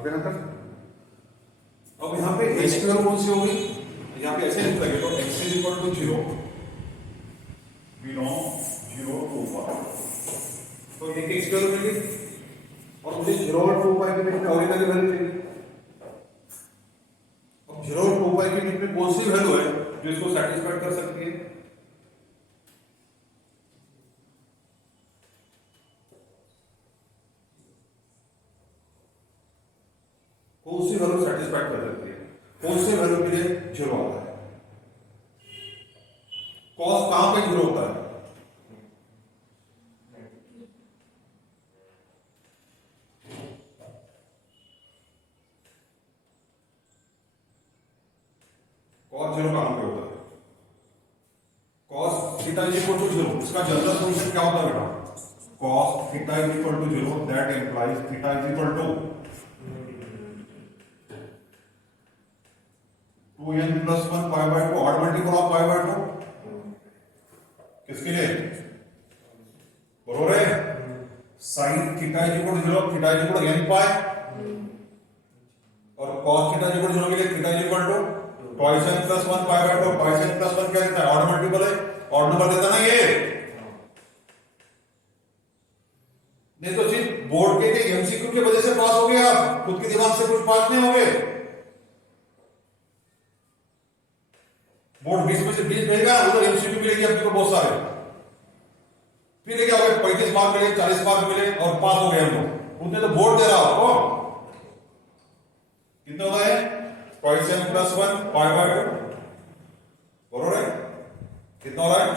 अब यहाँ तक। अब यहाँ पे h की वैल्यू कौन सी होगी? यहाँ पे ऐसे लिख लगे तो x is equal to 0 belong 0 to pi, तो एक x की वैल्यू मिली और मुझे 0 और 2 पाई के बीच में और एक वैल्यू चाहिए। अब 0 और 2 पाई के बीच में कौन सी वैल्यू है जो इसको सेटिस्फाई कर सकती है? कौन सी वैल्यू सेटिस्फाई कर सकती है? कौन सी वैल्यू के लिए 0 आता है? कॉस कहां पे 0 होता है? कॉस 0 कहां पे होता है? Cos theta is equal to 0, इसका जनरल सॉल्यूशन क्या होता है बेटा? Cos theta is equal to 0, that implies theta is equal to 2n plus 1 pi by 2, odd multiple of pi by 2 किसके लिए? बरोबर है। Sine theta is equal to 0, theta is equal to n pi, और cos theta is equal to 0 के लिए theta is equal to twice n plus 1 pi by 2, twice n plus 1 क्या देता है? ऑड मल्टीपल है, ऑड नंबर देता ना ये। नहीं तो सिर्फ बोर्ड के एमसीक्यू की वजह से पास हो गए आप, खुद के दिमाग से कुछ पास नहीं हो गए। बोर्ड 20 में से 20 भेजेगा, उधर एमसीक्यू मिलेगी अपने को बहुत सारे, फिर लेके आओगे 35 मार्क मिले, 40 मार्क मिले और पास हो गए हम लोग। उतने तो बोर्ड दे रहा आपको। कितना होता है? twice n plus 1 pi by 2, बरोबर है? कितना हो रहा है?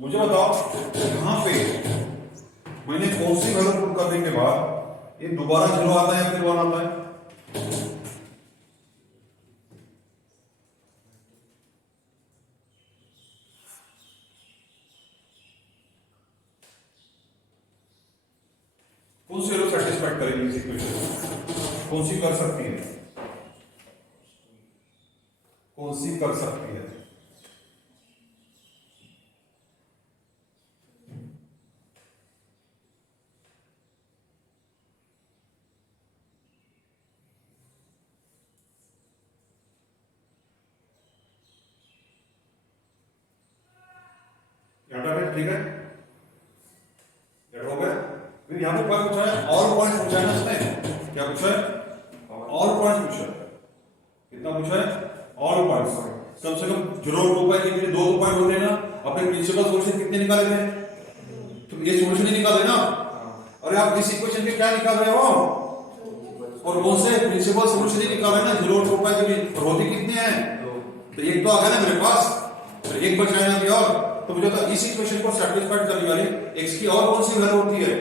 मुझे बताओ यहां पे मैंने कौन सी वैल्यू पुट करने के बाद ये दोबारा 0 आता है या फिर 1 आता है? कौन सी वैल्यू सेटिस्फाई करेगी इस इक्वेशन? कौन सी कर सकती है? कौन सी कर सकती है? ठीक है, हो गया। फिर यहां पे पॉइंट पूछा है, ऑल पॉइंट पूछा है ना इसने। क्या पूछा है? ऑल पॉइंट पूछा है। कितना पूछा है? All points. कम से कम 0 2 पाई के बीच 2 पॉइंट होते हैं ना। अपने प्रिंसिपल सॉल्यूशन कितने निकाले थे? तो ये सॉल्यूशन ही निकाले ना। अरे आप इस इक्वेशन के क्या निकाल रहे हो? और कौन से प्रिंसिपल सॉल्यूशन ही निकाल रहे हैं ना। 0 2 पाई के बीच होते कितने हैं? तो एक तो आ गया ना मेरे पास, तो एक बचा है अभी और। तो मुझे तो इस इक्वेशन को सैटिस्फाइड करने वाली x की और कौन सी वैल्यू होती है?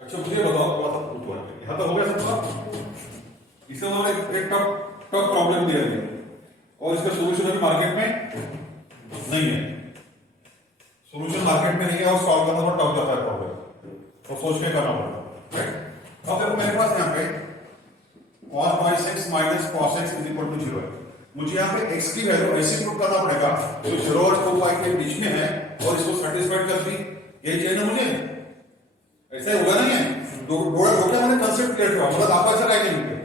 अच्छा मुझे बताओ, थोड़ा सा पूछो। यहां तो हो गया सबका। इसमें हमारे एक टफ प्रॉब्लम दिया है और इसका सॉल्यूशन अभी मार्केट में नहीं है। सॉल्यूशन मार्केट में नहीं है और सॉल्व करना बहुत टफ जाता है प्रॉब्लम, तो सोच के करना पड़ता है। अब देखो मेरे पास यहाँ पे cos by x minus cos x is equal to 0 है। मुझे यहाँ पे x की वैल्यू ऐसे पुट करना पड़ेगा जो 0 और 2 पाई के बीच में है और इसको सेटिस्फाइड करती, यही चाहिए ना मुझे। ऐसा होगा नहीं है। दो क्या मैंने कॉन्सेप्ट क्लियर किया, मतलब दाखवायचं काय नेमके?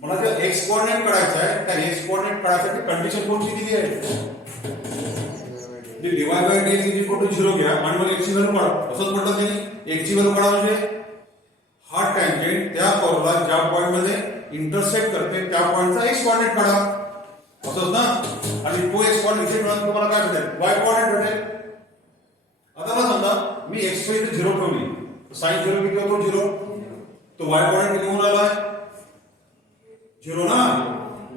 मला जर x कोऑर्डिनेट काढायचा आहे त्या x कोऑर्डिनेट काढायसाठी कंडिशन कोणती दिली आहे? D Y by D is equal to 0 घ्या आणि मग x ची व्हॅल्यू काढा, असंच म्हटलं त्यांनी। x ची व्हॅल्यू काढा म्हणजे हा टँजेंट त्या कर्वला ज्या पॉइंट मध्ये इंटरसेक्ट करते त्या पॉइंटचा x कोऑर्डिनेट काढा, असंच ना। आणि तो x कोऑर्डिनेट इथे मिळाला तुम्हाला काय भेटेल? y कोऑर्डिनेट भेटेल। आता मला समजा मी x ची इथे 0 ठेवली, तर sin 0 किती होतो? 0। तो y कोऑर्डिनेट किती होऊन आला आहे? 0 ना।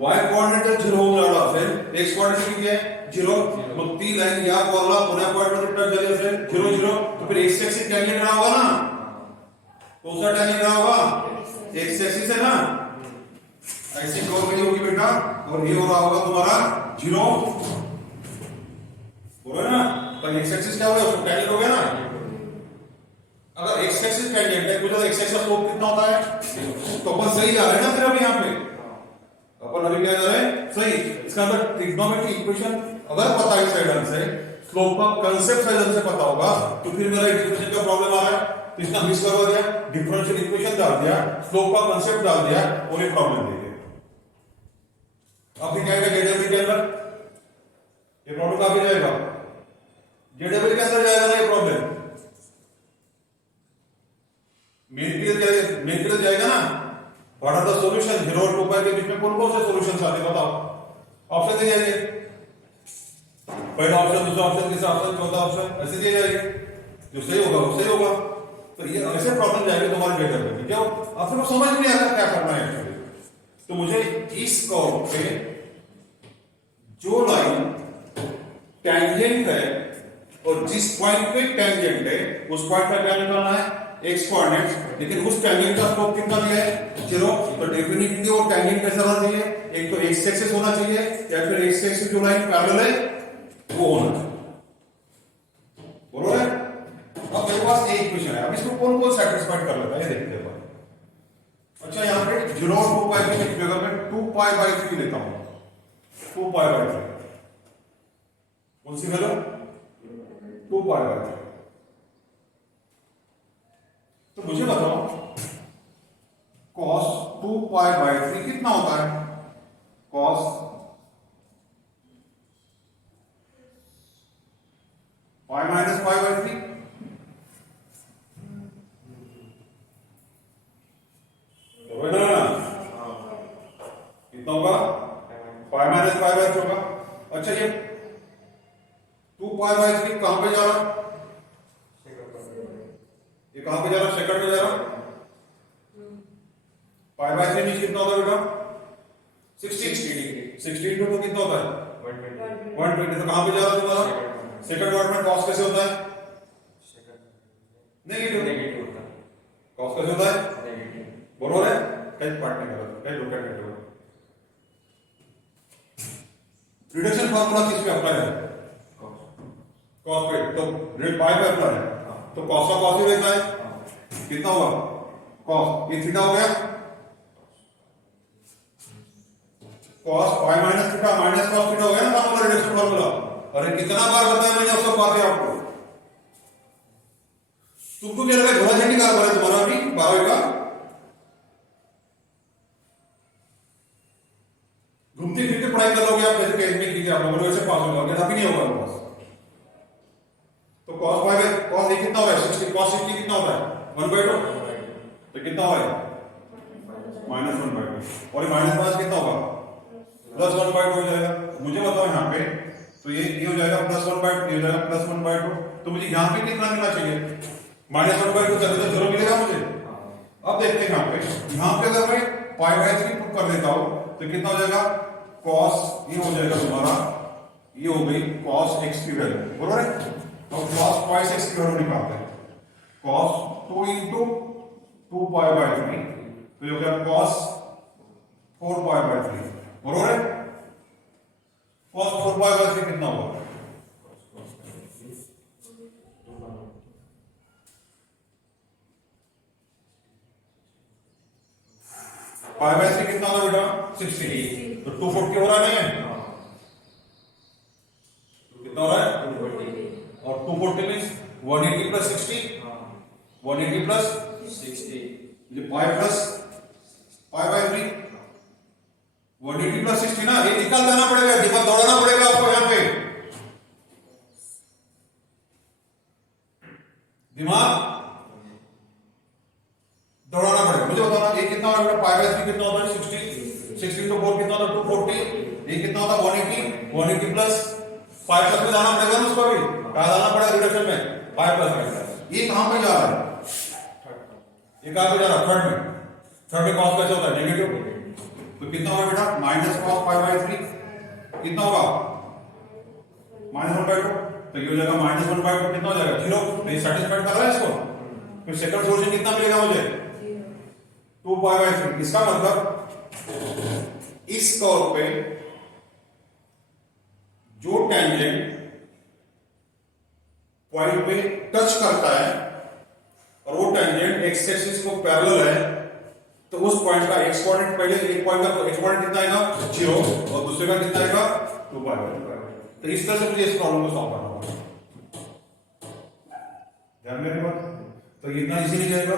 y कोऑर्डिनेट जर 0 होऊन आला असेल, x कोऑर्डिनेट किती आहे? 0। मग ती लाईन या कर्वला कोणत्या पॉइंट मध्ये टच झाली असेल? 0 0। तो फिर x एक्सिस टँजेंट रहा होगा ना। कौन सा टैंजेंट रहा होगा? x एक्सिस है ना। ऐसी कर्व गई होगी बेटा और ये हो रहा होगा तुम्हारा 0, हो रहा है ना। तो x एक्सिस क्या हो गया? उसको टैंजेंट हो गया ना। अगर x एक्सिस टैंजेंट है, तो x एक्सिस का स्लोप कितना होता है? तो अपन सही जा रहे हैं ना फिर अभी यहाँ पे। अपन अभी क्या जा रहे हैं? सही। इसका मतलब ट्रिग्नोमेट्री इक्वेशन अगर पता है सही ढंग से, स्लोप का कंसेप्ट सही ढंग से पता होगा, तो फिर मेरा इंटीग्रेशन का प्रॉब्लम आ रहा है तो इसका मिस करवा दिया, डिफरेंशियल इक्वेशन डाल दिया, स्लोप का कंसेप्ट डाल दिया और ये प्रॉब्लम दे दिया। अब क्या आएगा जेडब्ल्यू के अंदर, ये प्रॉब्लम कहां पे जाएगा, जेडब्ल्यू के अंदर जाएगा ना ये प्रॉब्लम, मेन क्लियर जाएगा ना। व्हाट आर द सॉल्यूशन, 0 और 2 के बीच में कौन कौन से सॉल्यूशंस आते हैं बताओ, ऑप्शन दिए जाएंगे, पहला ऑप्शन, दूसरा ऑप्शन, तीसरा ऑप्शन, चौथा ऑप्शन, ऐसे दिए जाएंगे, जो सही होगा वो सही होगा। तो ये ऐसे प्रॉब्लम जाएंगे तुम्हारे डेटा में, क्यों आपको समझ नहीं आता क्या करना है एक्चुअली। तो मुझे इस कर्व पे जो लाइन टेंजेंट है और जिस पॉइंट पे टेंजेंट है उस पॉइंट का क्या निकालना है, एक्स कोऑर्डिनेट, लेकिन उस टेंजेंट का स्लोप कितना दिया है, 0। तो डेफिनेटली वो टेंजेंट कैसा होना चाहिए, एक तो एक्स एक्सिस होना चाहिए या फिर एक्स एक्सिस जो लाइन पैरेलल है वो होना चाहिए, बरोबर है। अब मेरे पास एक इक्वेशन है, अब इसको कौन कौन सेटिस्फाइड कर लेता है ये देखते हैं। अच्छा यहाँ पे 0 और 2 पाई की जगह मैं 2 पाई बाई 3 लेता हूं, 2 पाई बाई 3, कौन सी वैल्यू, 2 पाई बाई 3। तो मुझे बताओ cos 2 पाई बाई 3 कितना होता है, cos pi minus pi by 3, कितना होगा, पाई माइनस पाई बाई 3 होगा। अच्छा ये 2 पाई बाई 3 कहां पे जा रहा है, ये कहां पे जा रहा है, सेकंड में जा रहा है। पाई बाई 3 कितना होता है बेटा, 60 60 इंटू 2 कितना होता है 120। तो कहां पे जा रहा है तुम्हारा, सेकंड पार्ट में कॉस कैसे होता है, नेगेटिव होता है, कॉस कैसे होता है नेगेटिव, बरोबर है। कई पार्ट में गलत, कई लोग कहते हैं रिडक्शन फार्मूला किस पे अप्लाई है, कॉस पे, तो ग्रेड पाई पे अप्लाई है, तो कॉस का कॉस ही रहता है, कितना होगा कॉस, ये थीटा हो गया, cos pi minus theta minus cos theta हो गया ना फार्मूला, रिडक्शन फार्मूला। अरे कितना बार बताया मैंने सब बातें आपको, तुमको क्या लगा घोड़ा झंडी का बार है तुम्हारा अभी 12वीं का, घूमते फिरते पढ़ाई कर लोगे आप, कैसे कैसे में कीजिए आप लोग वैसे पास हो जाओगे, अभी नहीं होगा बस। तो cos पाई बाई cos ये कितना होगा 60, cos 60 कितना होता है 1/2, तो कितना होगा -1/2, और ये -5 कितना होगा +1/2 हो जाएगा। मुझे बताओ यहाँ पे, तो ये हो जाएगा +1/2, ये हो जाएगा +1/2, तो मुझे यहाँ पे कितना मिलना चाहिए, -1/2 चलो चलो मिलेगा मुझे। अब देखते हैं यहाँ पे अगर मैं पाई बाई 3 पुट कर देता हूं तो कितना हो जाएगा, cos ये हो जाएगा तुम्हारा, ये हो गई cos x की वैल्यू, बरोबर है। अब cos पाई से x की वैल्यू निकालते हैं, cos 2 into 2 पाई बाई 3, तो ये हो गया cos 4 पाई बाई 3, बरोबर है। cos 4 पाई बाई 3 कितना होगा, पाई बाई 3 कितना होगा बेटा 60, तो 240 हो रहा नहीं है, कितना हो रहा है 240, और 240 मींस 180 प्लस 60, 180 प्लस 60, ये pi plus pi by 3, 180 plus 60 ना, ये निकाल देना पड़ेगा, दिमाग दौड़ाना पड़ेगा आपको, यहाँ पे दिमाग दौड़ाना पड़ेगा। मुझे बताना ये कितना होगा, पाई बाई 3 कितना होता है 60, 60 to 4 कितना होता है 240, ये कितना होता है 180, 180 प्लस 5 प्लस में जाना पड़ेगा ना उसको, भी कहां जाना पड़ेगा रिडक्शन में 5 प्लस, ये कहां पे जा रहा है, ये कहां पे जा रहा है थर्ड में, थर्ड में कॉस कैसे होता है नेगेटिव, तो कितना होगा बेटा -cos पाई बाई 3 कितना होगा -1/2, तो ये हो जाएगा -1/2, कितना हो जाएगा 0, तो ये सेटिस्फाइड कर रहा है इसको। फिर सेकंड सॉल्यूशन कितना मिलेगा मुझे 2 पाई बाई 3, इसका मतलब इस कर्व पे जो टेंजेंट पॉइंट पे टच करता है और वो टेंजेंट एक्स एक्सिस को पैरेलल है, तो उस पॉइंट का एक्स कोऑर्डिनेट, पहले एक पॉइंट का एक्स कोऑर्डिनेट कितना आएगा 0 और दूसरे का कितना आएगा 2 पाई। तो इस तरह से मुझे इस प्रॉब्लम को सॉल्व करना होगा। ध्यान में बात, तो इतना इजीली जाएगा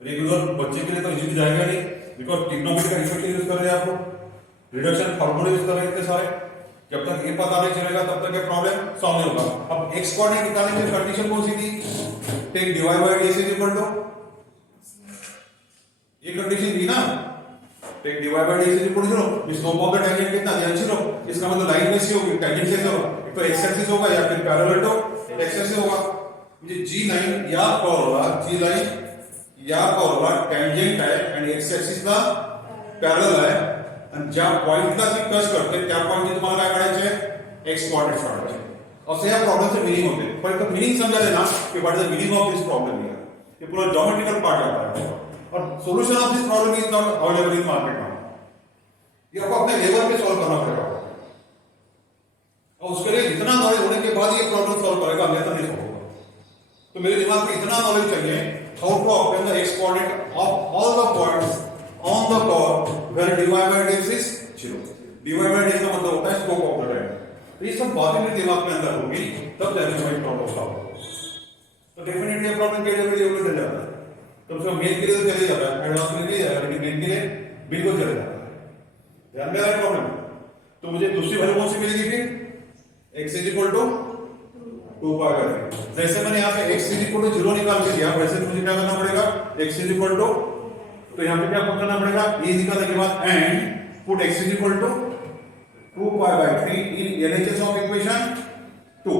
रेगुलर बच्चे के लिए, तो इजीली जाएगा नहीं, बिकॉज ट्रिग्नोमेट्री का इफेक्ट यूज कर रहे हैं आप लोग, रिडक्शन फार्मूले यूज कर रहे हैं इतने सारे। जब तक ये पता नहीं चलेगा तब तक ये प्रॉब्लम सॉल्व नहीं होगा। अब एक्स कोऑर्डिनेट निकालने की कंडीशन कौन सी थी? Take dy by dx is equal to, ये कंडीशन थी ना, take dy by dx is equal to 0। Slope of the tangent कितना है? 0। इसका मतलब लाइन कैसी होगी? टेंजेंट कैसे होगा? एक तो एक्स एक्सिस होगा या फिर पैरेलल टू एक्स एक्सिस होगा। मुझे जी लाइन या कर्व, जी लाइन या कर्व टेंजेंट है एंड एक्स एक्सिस ला पैरेलल आहे, आणि ज्या पॉइंटला ती टच करते त्या पॉइंटची तुम्हाला काय काढायचे? एक्स कोऑर्डिनेट काढायचे। असं या प्रॉब्लेमचे मीनिंग होते। पण तो मीनिंग समजायला ना की what is the meaning of this problem here, ये पूरा ज्योमेट्रिकल पार्ट आता है और solution of this problem is not available in market now. ये आपको अपने लेवल पे सॉल्व करना पड़ेगा और उसके लिए इतना नॉलेज होने के बाद ये प्रॉब्लम सॉल्व करेगा, अन्यथा नहीं सॉल्व होगा। तो मेरे दिमाग में इतना नॉलेज चाहिए how to obtain the X coordinate of all the points on the curve where dy by dx is 0। dy by dx का मतलब होता है स्लोप ऑफ द टेंजेंट। तो ये सब बातें मेरे दिमाग में अंदर होगी तब जाके मैं प्रॉब्लम सॉल्व होगा। तो डेफिनेटली ये प्रॉब्लम के लिए लेवल चल जाता है, तो उसका मेन के लिए तो चले जाता है, एडवांस के लिए नहीं जाएगा, लेकिन मेन के लिए बिल्कुल चले जाता है। ध्यान में आ रहा है प्रॉब्लम? तो मुझे दूसरी वैल्यू कौन सी मिलेगी फिर? x is equal to 2 pi by 3। जैसे मैंने यहाँ पे x इज इक्वल टू 0 निकाल के दिया, वैसे मुझे क्या करना पड़ेगा? x इज इक्वल टू, तो यहाँ पे क्या करना पड़ेगा? ये निकालने के बाद and put x is equal to 2 pi by 3 in LHS of equation 2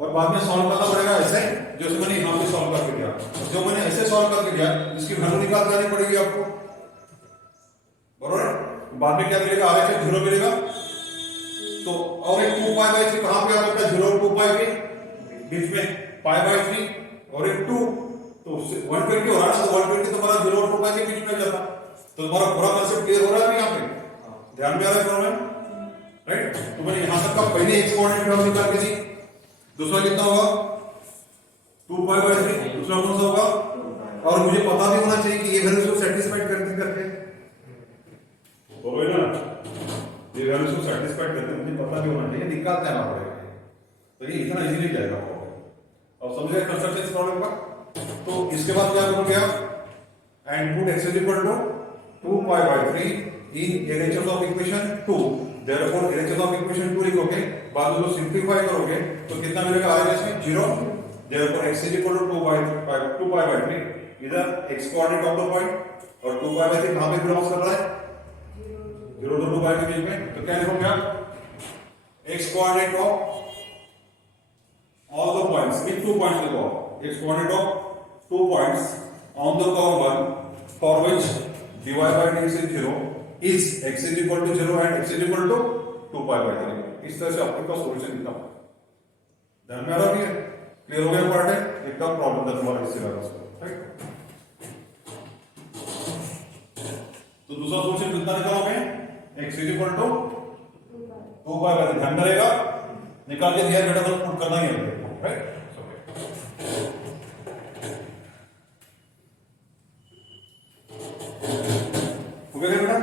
और बाद में सॉल्व करना पड़ेगा ऐसे जैसे मैंने यहाँ पे सॉल्व करके दिया। जो मैंने ऐसे सॉल्व करके दिया इसकी वैल्यू निकाल जानी पड़ेगी आपको, बरोबर? बाद में क्या मिलेगा? RHS 0 मिलेगा। तो और एक 2 पाई बाय 3 कहां पे आ सकता है? 0 और 2 पाई के बीच में पाई बाय 3 और एक 2, तो 120 हो रहा है। तो 120 तुम्हारा 0 और 2 पाई के बीच में जाता, तो तुम्हारा पूरा कांसेप्ट क्लियर हो रहा है यहाँ पे? ध्यान में आ रहा है प्रॉब्लम? राइट। तो मैंने यहां तक का पहले एक्स कोऑर्डिनेट वैल्यू निकाल के दी। दूसरा कितना होगा? 2 पाई बाय 3। दूसरा कौन सा होगा? और मुझे पता भी होना चाहिए कि ये वैल्यू को सेटिस्फाइड करते करते बोलो ना, ये वैल्यू को सेटिस्फाइड करते मुझे पता भी होना चाहिए, निकालते हैं हमारे। तो ये इतना इजीली जाएगा और समझ गए कंसेप्ट इस प्रॉब्लम का। तो इसके बाद क्या करोगे आप? And put x is equal to 2 pi by 3 in LHS of equation 2। Therefore LHS of equation 2 लिखोगे, बाद में सिंपलीफाई करोगे तो कितना मिलेगा? RHS में 0। Therefore x is equal to 2 pi by 3 इधर x coordinate of the point और 2 पाई बाय 3 कहां पे बिलोंग कर रहा है? 0 और 2 पाई के बीच में। तो क्या लिखोगे आप? x coordinate of all the points, which 2 points will go? X coordinate of 2 points on the curve 1 for which dy by dx is 0 is x is equal to 0 and x is equal to 2 pi by 3। इस तरह से आपका solution निकला। ध्यान में आ रहा है? Clear हो गया पार्ट है? एकदम प्रॉब्लम था तुम्हारा इससे वाला, राइट? तो दूसरा सॉल्यूशन कितना निकालोगे? x is equal to 2 pi by 3। ध्यान में रहेगा? निकाल के दिया बेटा तो पुट करना ही है, राइट? हो गया बेटा?